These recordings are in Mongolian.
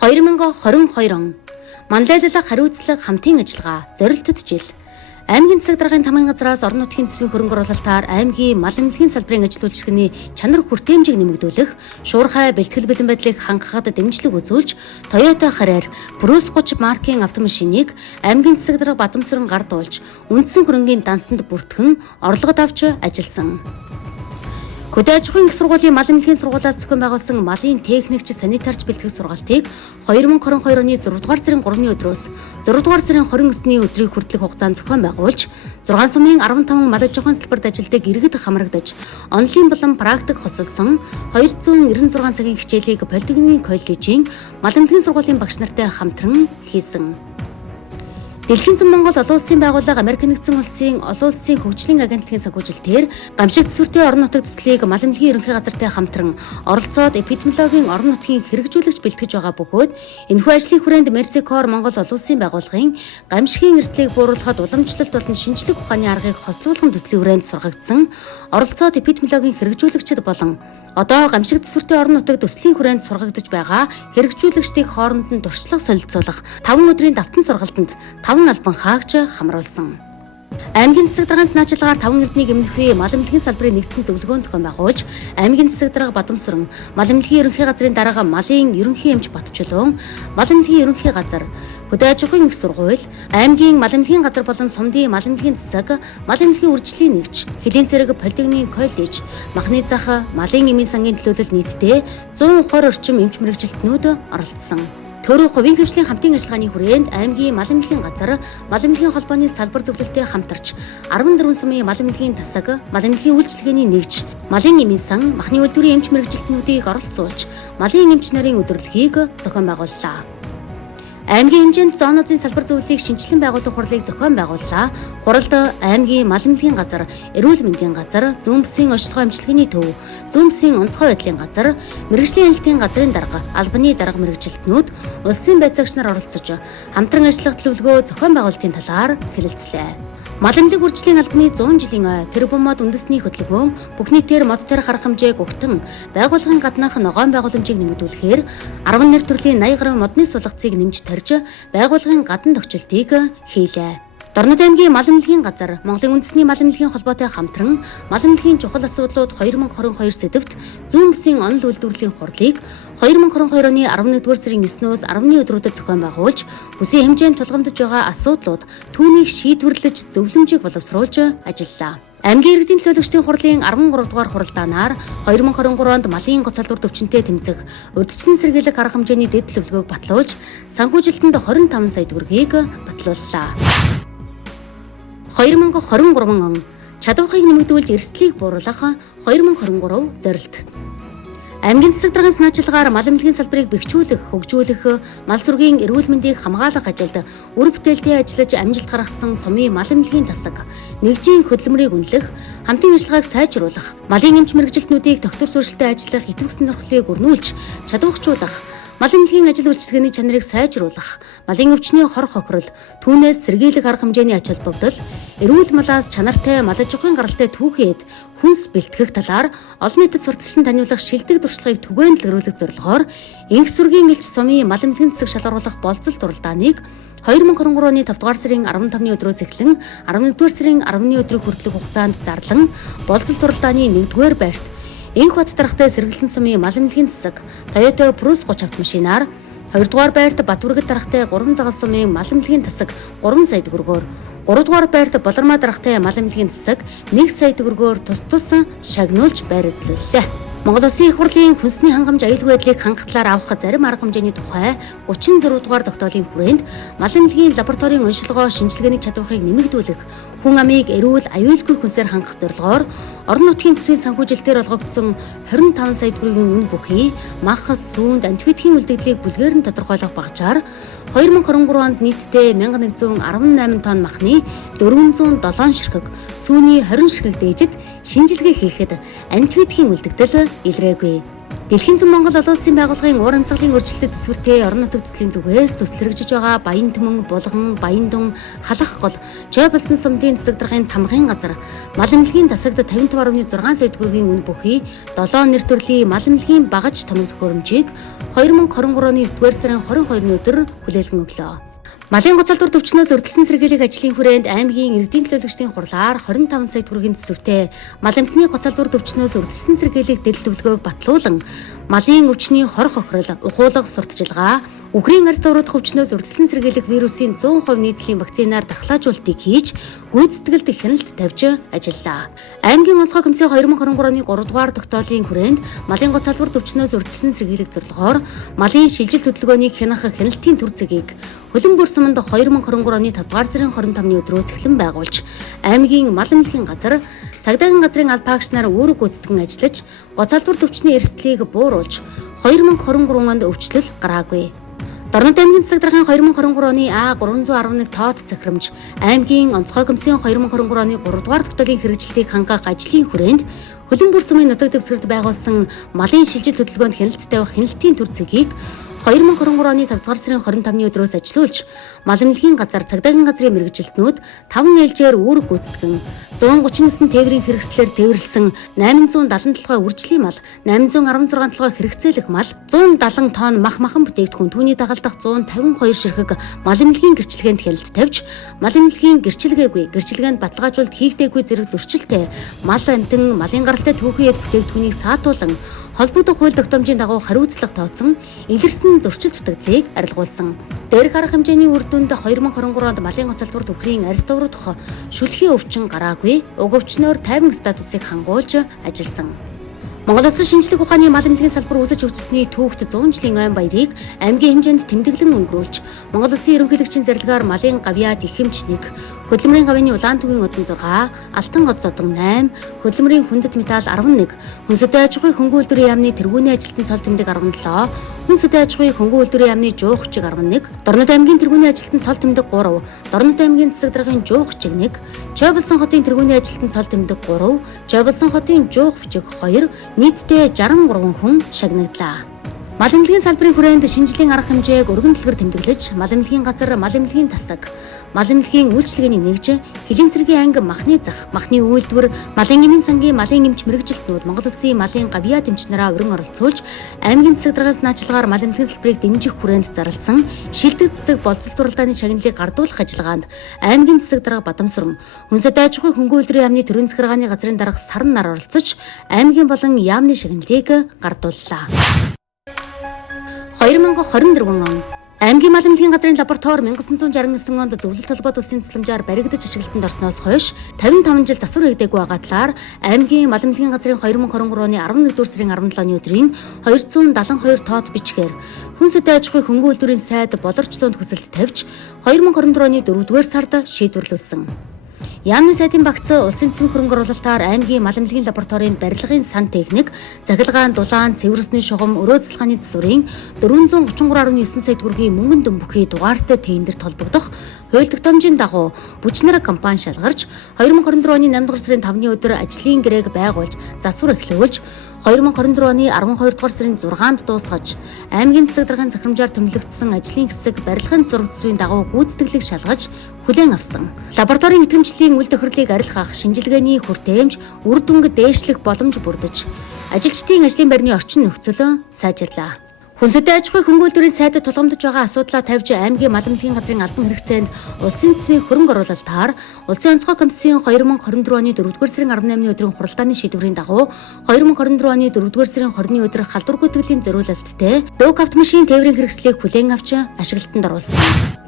2022 он Манлайлалга хариуцлага хамтын ажиллагаа зорилттой жил. Аймгийн засаг даргын тамгын газраас орон нутгийн төсвийн хөрөнгө оруулалтаар аймгийн мал эмнэлгийн салбарын ажилгүйчдийн чанар хүртээмжийг нэмэгдүүлэх, шуурхай бэлтгэл бэлэн байдлыг хангахад дэмжлэг үзүүлж, Toyota Harrier Bruce 30 маркийн автомашиныг аймгийн засаг дарга Бадамсүрэн гард уулж, үндсэн хөрөнгийн дансанд бүртгэн орлогод авч ажилласан. Хөдөө аж ахуйн их сургуулийн мал эмнэлгийн сургуулиас зохион байгуулсан малын техникч санитарч бэлтгэх сургалтыг 2022 оны 6 дугаар сарын 3-ны өдрөөс 6 дугаар сарын 29-ний өдрийг хүртэлх хугацаанд зохион байгуулж, 6 сумын 15 мал аж ахуйн салбарт ажилладаг иргэд хамрагдаж, онлайн болон практик хосолсон 296 цагийн хичээлийг Политехникийн коллежийн мал эмнэлгийн сургуулийн багш нартай хамтран хийсэн. Дэлхийн зам Монгол олон улсын байгууллага Америк нэгдсэн улсын олон улсын хөгжлийн агентлагийн санхүүжилтээр гамшигт сүртэй орон нутгийн төслийг мал эмнэлгийн ерөнхий газартай хамтран оролцоод эпидемиологийн орон нутгийн хэрэгжүүлэгч бэлтгэж байгаа бөгөөд энэхүү ажлын хүрээнд Мерсикор Монгол олон улсын байгууллагын гамшигын эрсдлийг бууруулахад уламжлалт болон шинжлэх ухааны аргыг хослуулах төслийн хүрээнд сургагдсан оролцоод эпидемиологийн хэрэгжүүлэгчид болон одоо гамшигт сүртэй орон нутагт төслийн хүрээнд сургагдж байгаа хэрэгжүүлэгчдийн хооронд нь туршлага солилцуулах 5 өдрийн давтан сургалтанд 5 албан хаагч хамруулсан. Аймгийн засаг даргын санаачлагаар 5 эрднийг эмнэхүй мал эмнэлгийн салбарын нэгдсэн зөвлөгөөн зохион байгуулж, аймгийн засаг дарга Бадамсүрэн, мал эмнэлгийн ерөнхий газрын дарга малын ерөнхий эмч Батчулуун, мал эмнэлгийн ерөнхий газар, хөдөө аж ахуйн их сургууль, аймгийн мал эмнэлгийн газар болон сумдын мал эмнэлгийн засаг, мал эмнэлгийн үржлийн нэгж, хэдийн цэрэг Политехникийн коллеж, махны зах, малын эмийн сангийн төлөөлөл нийтдээ 120 орчим эмч мэргэжилтнүүд оролцсон. Төрөв хувийн хвшлийн хамтын ажиллагааны хүрээнд аймгийн мал эмнэлгийн газар, мал эмнэлгийн холбооны салбар зөвлөлтөд хамтарч 14 сумын мал эмнэлгийн тасаг, мал эмнэлгийн үйлчилгээний нэгж, малын эмийн сан, махны үйлдвэрийн эмч мэргэжилтнүүдийг оролцуулж, малын эмч нарын өдрөлгийг зохион байгууллаа. Аймгийн хэмжээнд зоонуудын салбар зөвлөлийг шинжилэн байгуулах хурлыг зохион байгууллаа. Хуралд аймгийн мал эмнэлгийн газар, эрүүл мэндийн газар, зүүн бүсийн очлогоо эмчилгээний төв, зүүн бүсийн онцгой байдлын газар, мэргэжлийн хэлтийн газрын дарга, албаны дарга мэргэжилтнүүд, улсын байцаагч нар оролцож, хамтран ажиллах төлөвлөгөө зохион байгуулалтын талаар хэлэлцлээ. Мал эмнэлэг үржлийн албаны 100 жилийн ой тэрбум мод үндэсний хөтөлбөөн бүх нийтээр модтойр харах хэмжээг өгтөн байгууллагын гаднах ногоон байгууламжийг нэмэгдүүлэхээр 10 нэр төрлийн 80 гаруй модны сулгацыг нэмж тарьж байгууллагын гадна тогтчлтыг хийлээ. Дорнод аймгийн мал эмнэлгийн газар, Монголын үндэсний мал эмнэлгийн холбоотой хамтран мал эмнэлгийн чухал асуудлууд 2022 сэдвт зүүн бүсийн онол үйлдвэрлэлийн хурлыг 2022 оны 11-р сарын 9-өөс 10-ны өдрүүдэд зохион байгуулж, бүсийн хэмжээнд тулгамдж байгаа асуудлууд түүнийг шийдвэрлэж зөвлөмжийг боловсруулж ажиллалаа. Аймгийн иргэдийн төлөөлөгчдийн хурлын 13 дугаар хуралдаанаар 2023 онд малын гоц салбар төвчөнтэй тэмцэх урьдчилан сэргийлэх арга хэмжээний дэд төлөвлөгөөг батлуулж, санхүүжилтэнд 25 сая төгрөгийг батлууллаа. 2023 он чадварыг нэмэгдүүлж эрсдлийг бууруулах 2023 зорилт. Аймгийн засаг даргын санаачлагаар мал эмнэлгийн салбарыг бэхжүүлэх, хөгжүүлэх, мал сүргийн эрүүл мэндийг хамгаалах ажилд үр бүтээлтэй ажиллаж амжилт гаргасан сумын мал эмнэлгийн тасаг, нэгжийн хөдөлмөрийг үнэлэх, хамтын ажиллагааг сайжруулах, малын эмч мэргэжилтнүүдийг тогтвор суурьшилтай ажиллах идэвх сонирхлыг өрнүүлж, чадвархжуулах, мал эмнэлгийн ажил үйлчилгээний чанарыг сайжруулах, малын өвчний хор хохирол, түүнээс сэргийлэх арга хэмжээний ач холбогдол, эрүүл малаас чанартай мал аж ахуйн гаралтай түүхэд хүнс бэлтгэх талаар олон нийтэд сурталчилан таниулах шилдэг туршлагыг түгээн дэлгэрүүлэх зорилгоор инх сүргийн элч сумын мал эмнэлгийн засаг шалгаруулах болцол уралдааныг 2023 оны 5 дугаар сарын 15-ны өдрөөс эхлэн 11-р сарын 10-ны өдрийг хүртэлх хугацаанд зарлан болцол уралдааны 1-р байрт Инх бат даргатай сэргэлэн сумын мал эмнэлгийн засаг Toyota Bruce 30 автомашинаар, 2 дугаар байрт Батүргэд даргатай 3 загас сумын мал эмнэлгийн засаг 3 сая төгрөгөөр, 3 дугаар байрт Болормоо даргатай мал эмнэлгийн засаг 1 сая төгрөгөөр тус шагнуулж байр эзлүүллээ. Монгол Улсын их хурлын хүнсний хангамж аюулгүй байдлыг хангах талаар авах зарим арга хэмжээний тухай 36 дугаар тогтоолын хүрээнд мал эмнэлгийн лабораторийн онцлогоо шинжилгээний чадварыг нэмэгдүүлэх, хүн амыг эрүүл аюулгүй хүнсээр хангах зорилгоор орон нутгийн төсвийн санхүүжилтээр олгогдсон 25 сая төгрөгийн үн бүхий мах, сүүнд, антибиотикийн үлдэгдлийг бүлгээр нь тодорхойлох багажаар 2023 онд нийтдээ 1118 тонн махны 407 ширхэг, сүүний 20 ширхэг дээжид шинжилгээ хийхэд антибиотикийн үлдэгдэл илрээгүй. Дэлхийн зам Монгол олон улсын байгууллагын уур амьсгалын өөрчлөлтөд төсвөртэй орон нутаг төслийн зүгээс төслөрөгжиж байгаа Баян Түмэн, Булган, Баяндун, Халах гол, Жой болсон сумдын засаг даргын тамгын газар мал эмнэлгийн тасагт 55.6 сая төгрөгийн үн бүхий 7 нэр төрлийн мал эмнэлгийн багаж тоног төхөөрөмжийг 2023 оны 9-р сарын 22-ны өдөр хүлээлгэн өглөө. Малын гоцалдуур төвчнөөс урьдчилан сэргийлэх ажлын хүрээнд аймгийн иргэдийн төлөөлөгчдийн хурлаар 25 сая төгрөгийн төсөвтэй мал эмхний гоцалдуур төвчнөөс урьдчилан сэргийлэх дэдл төлөвлөгөөг батлуулан малын өвчний хор хохирол, ухуулга сурталчилгаа, үхрийн арьс даврууд хөвчнөөс урьдчилан сэргийлэх вирусын 100% нийцлийн вакцинаар дархлаажуултыг хийж гүйцэтгэлд хяналт тавьж ажиллалаа. Аймгийн онцгой комиссийн 2023 оны 3 дугаар тогтоолын хүрээнд малын гоцалдуур төвчнөөс урьдчилан сэргийлэх зорилгоор малын шилжил хөдөлгөөнийг хянах хяналтын төр зэгийг Хөлөн бүр суманд 2023 оны 5 дугаар сарын 25-ны өдрөөс эхлэн байгуулж, аймгийн мал эмнэлгийн газар, цагдаагийн газрын албаагч нар үүрэг гүйцэтгэн ажиллаж, гоцалдуур төвчний эрсдлийг бууруулж, 2023 онд өвчлөл гараагүй. Дорнод аймгийн засаг даргын 2023 оны А311 тоод захирамж, аймгийн онцгой комиссийн 2023 оны 3 дугаар тогтоолын хэрэгжилтийг хангах ажлын хүрээнд Хөлөн бүр сумын нутаг дэвсгэрт байгуулсан малын шилжил хөдөлгөөнд хяналт тавих хяналтын төр зэгийг 2023 оны 5 дугаар сарын 25-ны өдрөөс ажилуулж, мал эмнэлгийн газар, цагдаагийн газрын мэргэжилтнүүд 5 ээлжээр үүрэг гүйцэтгэн 139 тээврийн хэрэгслээр тээвэрлсэн 877 үржлийн мал, 816 толгой хэрэгцээлэх мал, 170 тонн махан бүтээгдэхүүн, түүний дагалдах 152 ширхэг мал эмнэлгийн гэрчлэгээнд хяналт тавьж, мал эмнэлгийн гэрчлэгээгүй, гэрчлэгээнд баталгаажуулалт хийгдээгүй зэрэг зөрчилтэй мал амтан, малын гаралтай түүхэн яд бүтээгдэхүүнийг саатуулан холбогдох хууль тогтоомжийн дагуу хариуцлага тооцсон илэрсэн зөрчил дутагдлыг арилгуулсан. Дээрх арга хэмжээний үр дүнд 2023 онд малын гоцалдуур төхрийн арьс давруудах шүлхийн өвчин гараагүй, уг өвчнөөр тайван статусыг хангуулж ажилласан. Монгол Улсын шинжлэх ухааны мал эмнэлгийн салбар үүсэж хөгжсөний түүхт 100 жилийн ойн баярыг аймгийн хэмжээнд тэмдэглэн өнгөрүүлж, Монгол Улсын ерөнхийлөгчийн зарилгаар малын гавьяа тэхэмж 1, хөдөлмөрийн гавьяаны улаан түгийн одон 6, алтан гоц одон 8, хөдөлмөрийн хүндэт металл 11, хүнсэтэй аж ахуй хөнгөн үйлдвэрийн яамны тэргүүний ажилтан цол тэмдэг 17, хүнсэтэй аж ахуй хөнгөн үйлдвэрийн яамны жуух хүчиг 11, Дорнод аймгийн тэргүүний ажилтан цол тэмдэг 3, Дорнод аймгийн засаг даргын жуух хүчиг 1, Жой болсон хотын тэргүүний ажилтан цол тэмдэг 3, Жой болсон хотын жуух хүчиг 2, нийтдээ 63 хүн шагнаглаа. Мал эмнэлгийн салбарын хүрээнд шинжлэлийн арга хэмжээг өргөн дэлгэр тэмдэглэж, мал эмнэлгийн газар, мал эмнэлгийн тасаг, мал эмнэлгийн үйлчилгээний нэгж, хилийн цэргийн анги, махны зах, махны үйлдвэр, малын эмийн сангийн малын эмч мэргэжилтнүүд Монгол Улсын малын гавьяа тэмчнэраа урин оролцуулж, аймгийн засаг даргаас наачлагаар мал эмнэлгийн салбарыг дэмжих хүрээнд зарласан шилдэг засаг болцол дуралдааны чагналыг гардуулах ажиллагаанд аймгийн засаг дарга Бадамсурам, хүнсэтэй аж ахуй хөнгөн үйлдвэрийн яамны төрийн захиргааны газрын дарга Сарн нар оролцож, аймгийн болон яамны шагналыг гардууллаа. 2024 он аймгийн мал эмнэлгийн газрын лаборатори 1969 онд зөвлөлт холбоот улсын тусламжаар баригдаж ашиглалтанд орсноос хойш 55 жил засвар хийгдээгүй байгаа талаар аймгийн мал эмнэлгийн газрын 2023 оны 11-р сарын 17-ны өдрийн 272 тоод бичгээр хүнсэтэй аж ахуй хөнгөн үйлдвэрийн сайд болорчлоонд хүсэлт тавьж 2024 оны 4-р сард шийдвэрлүүлсэн. Яамны сайдын багц улсын төсвийн хөрөнгө оруулалтаар аймгийн мал эмнэлгийн лабораторийн барилгын сан техник, захилгаан, дулаан, цэвэрсний шугам, өрөө засалгааны засварын 433.9 сая төгрөгийн мөнгөн дүн бүхий дугаартай тендерт холбогдох хууль тогтоомжийн дагуу Бүчнэр компани шалгарч 2024 оны 8 дугаар сарын 5-ны өдөр ажлын гэрээг байгуулж засвар эхлүүлж 2024 оны 12 дугаар сарын 6-нд дуусгаж аймгийн засаг даргын захирамжаар томилогдсон ажлын хэсэг барилгын зураг төсвийн дагуу гүйцэтгэлийг шалгаж хүлээн авсан. Лабораторийн идэвхжлийн үйл тохирлыг арилгах, шинжилгээний хүртээмж, үр дүнг дээшлэх боломж бүрдэж, ажилчдын ажлын байрны орчин нөхцөл сайжирлаа. Хүнсэтэй аж ахуй хөнгөн үйлдвэрийн сайдад тулгамдж байгаа асуудлаа тавьж аймгийн мал эмнэлгийн газрын албан хэрэгцээнд улсын төсвийн хөрөнгө оруулалтаар улсын онцгой комиссийн 2024 оны 4-р сарын 18-ны өдрийн хуралдааны шийдвэрийн дагуу 2024 оны 4-р сарын 20-ны өдөр халдвар гүйтгэлийн зориулалттай дөг автомашин тээврийн хэрэгслийг хүлээн авч ашиглалтанд оруулсан.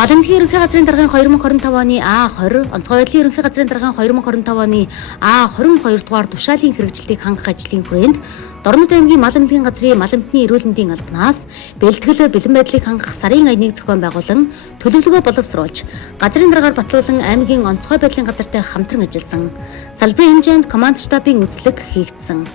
Мал эмнэлгийн ерөнхий газрын даргын 2025 оны А20, онцгой байдлын ерөнхий газрын даргын 2025 оны А22 дугаар тушаалын хэрэгжилтийг хангах ажлын хүрээнд Дорнод аймгийн мал эмнэлгийн газрын мал эмтний эрүүл мэндийн албанаас бэлтгэл бэлэн байдлыг хангах сарын 1-ийг зохион байгуулан төлөвлөгөө боловсруулж, газрын даргаар батлуулан аймгийн онцгой байдлын газартай хамтран ажилласан. Салбарын хэмжээнд команд штабын үзлэг хийгдсэн.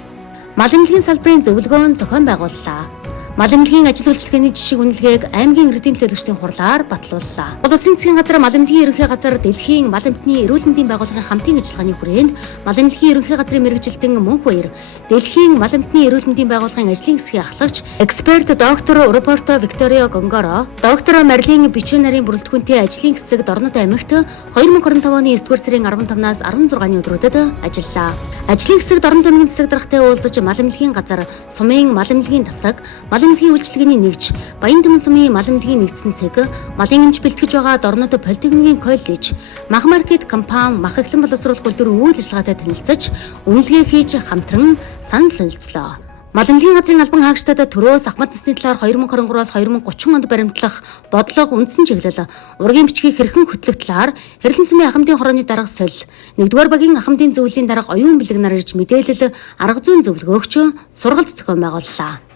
Мал эмнэлгийн салбарын зөвлөгөөн зохион байгууллаа. Мал эмнэлгийн ажил үйлчилгээний жишиг үнэлгээг аймгийн иргэдийн төлөөлөгчдийн хурлаар батлууллаа. Улсын засгийн газар Мал эмнэлгийн ерөнхий газар Дэлхийн мал эмтний эрүүл мэндийн байгууллагын хамтын ажиллагааны хүрээнд Мал эмнэлгийн ерөнхий газрын мэргэжилтэн Мөнх Баяр, Дэлхийн мал эмтний эрүүл мэндийн байгууллагын ажлын хэсгийн ахлагч, эксперт доктор Роберто Викторио Гонгоро, доктор Марлин бичвэн нарийн бүрэлдэхүүнтэй ажлын хэсэгт орнод амьгт 2025 оны 9-р сарын 15-наас 16-ны өдрүүдэд ажиллалаа. Ажлын хэсэгт орон таймгийн засаг даргатай уулзаж мал эмнэлгийн газар, сумын мал эмнэлгийн тасаг, мал эмнэлгийн үйлчилгээний нэгж, Баян Түмэн сумын мал эмнэлгийн нэгдсэн цэг, малын эмч бэлтгэж байгаа Дорнод политехникийн коллеж, Мах маркет компани, Мах эхлэн боловсруулах үйлдвэр үйл ажиллагаатай танилцаж, үнэлгээ хийж хамтран санал солилцлоо. Мал эмнэлгийн газрын албан хаагчдад төрөөс ахмад насны талаар 2023-аас 2030 онд баримтлах бодлого үндсэн чиглэл, ургийн бичгийг хэрхэн хөтлөх талаар Хэрлэн сумын ахмадын хорооны дарга соль, 1-р багийн ахмадын зөвлөлийн дарга оюун бэлэг нар ирж мэдээлэл, арга зүйн зөвлөгөө өгч сургалт зохион байгууллаа.